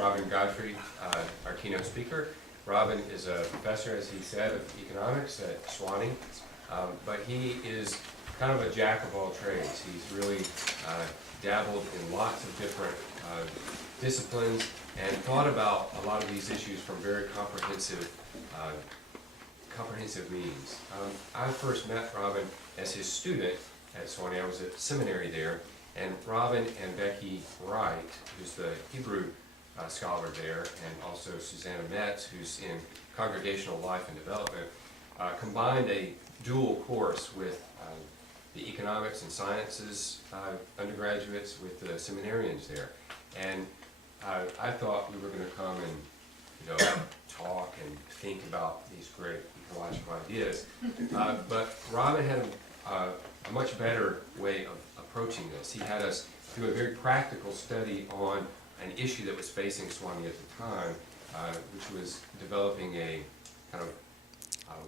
Robin Gottfried, our keynote speaker. Robin is a professor, as he said, of economics at Sewanee, but he is kind of a jack of all trades. He's really dabbled in lots of different disciplines and thought about a lot of these issues from very comprehensive means. I first met Robin as his student at Sewanee. I was at seminary there, and Robin and Becky Wright, who's the Hebrew scholar there, and also Susanna Metz, who's in congregational life and development, combined a dual course with the economics and sciences undergraduates with the seminarians there. And I thought we were going to come and talk and think about these great ecological ideas. But Robin had a much better way of approaching this. He had us do a very practical study on an issue that was facing Sewanee at the time, which was developing a kind of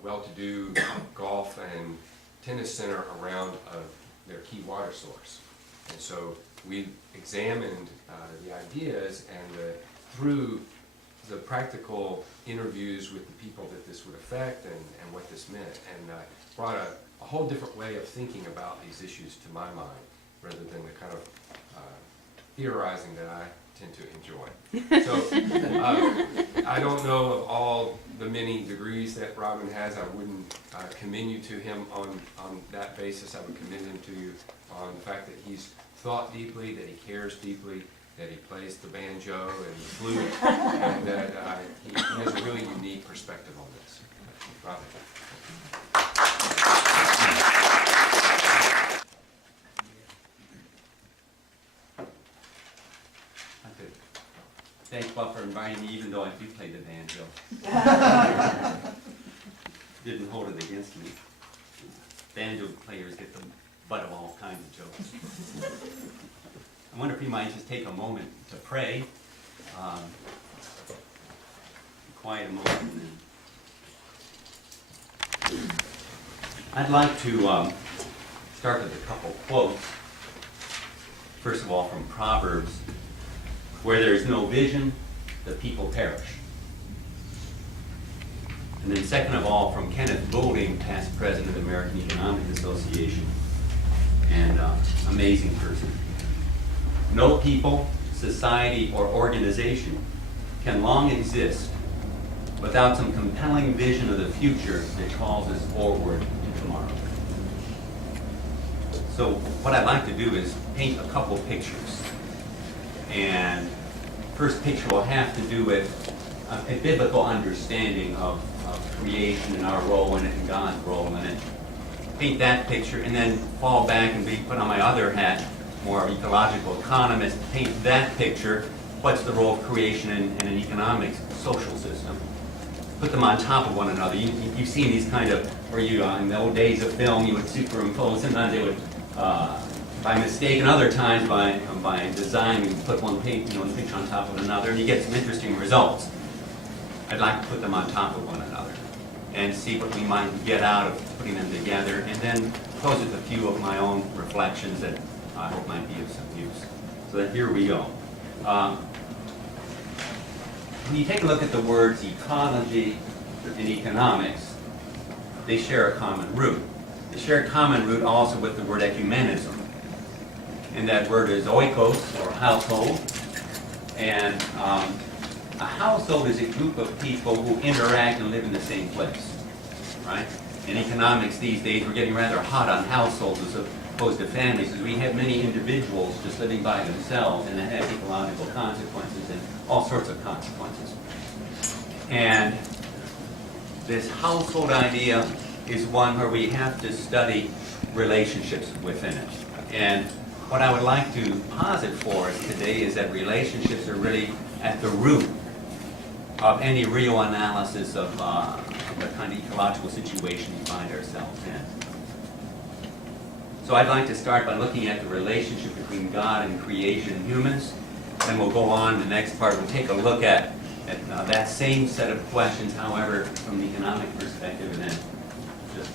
well-to-do golf and tennis center around their key water source. And so we examined the ideas, and through the practical interviews with the people that this would affect and what this meant, and brought a whole different way of thinking about these issues to my mind, rather than the kind of theorizing that I tend to enjoy. So I don't know of all the many degrees that Robin has. I wouldn't commend you to him on that basis. I would commend him to you on the fact that he's thought deeply, that he cares deeply, that he plays the banjo and the flute, and that he has a really unique perspective on this. Robin. Thanks, Bob, for inviting me, even though I do play the banjo. Didn't hold it against me. Banjo players get the butt of all kinds of jokes. I wonder if you might just take a moment to pray. Quiet a moment. And I'd like to start with a couple quotes. First of all, from Proverbs. Where there is no vision, the people perish. And then second of all, from Kenneth Boulding, past president of the American Economic Association, and amazing person. No people, society, or organization can long exist without some compelling vision of the future that calls us forward to tomorrow. So what I'd like to do is paint a couple pictures. And first picture will have to do with a biblical understanding of creation and our role in it and God's role in it. Paint that picture and then fall back and put on my other hat, more ecological economist, paint that picture. What's the role of creation in an economic social system? Put them on top of one another. You've seen these kind of, where you, in the old days of film, you would superimpose, sometimes they would by mistake, and other times by design, you put one picture on top of another, and you get some interesting results. I'd like to put them on top of one another and see what we might get out of putting them together, and then close with a few of my own reflections that I hope might be of some use. So that here we go. When you take a look at the words ecology and economics, they share a common root. They share a common root also with the word ecumenism. And that word is oikos, or household. And a household is a group of people who interact and live in the same place, right? In economics these days, we're getting rather hot on households as opposed to families, because we have many individuals just living by themselves, and that has ecological consequences and all sorts of consequences. And this household idea is one where we have to study relationships within it. And what I would like to posit for us today is that relationships are really at the root of any real analysis of the kind of ecological situation we find ourselves in. So I'd like to start by looking at the relationship between God and creation and humans. Then we'll go on in the next part. We'll take a look at that same set of questions, however, from the economic perspective, and then just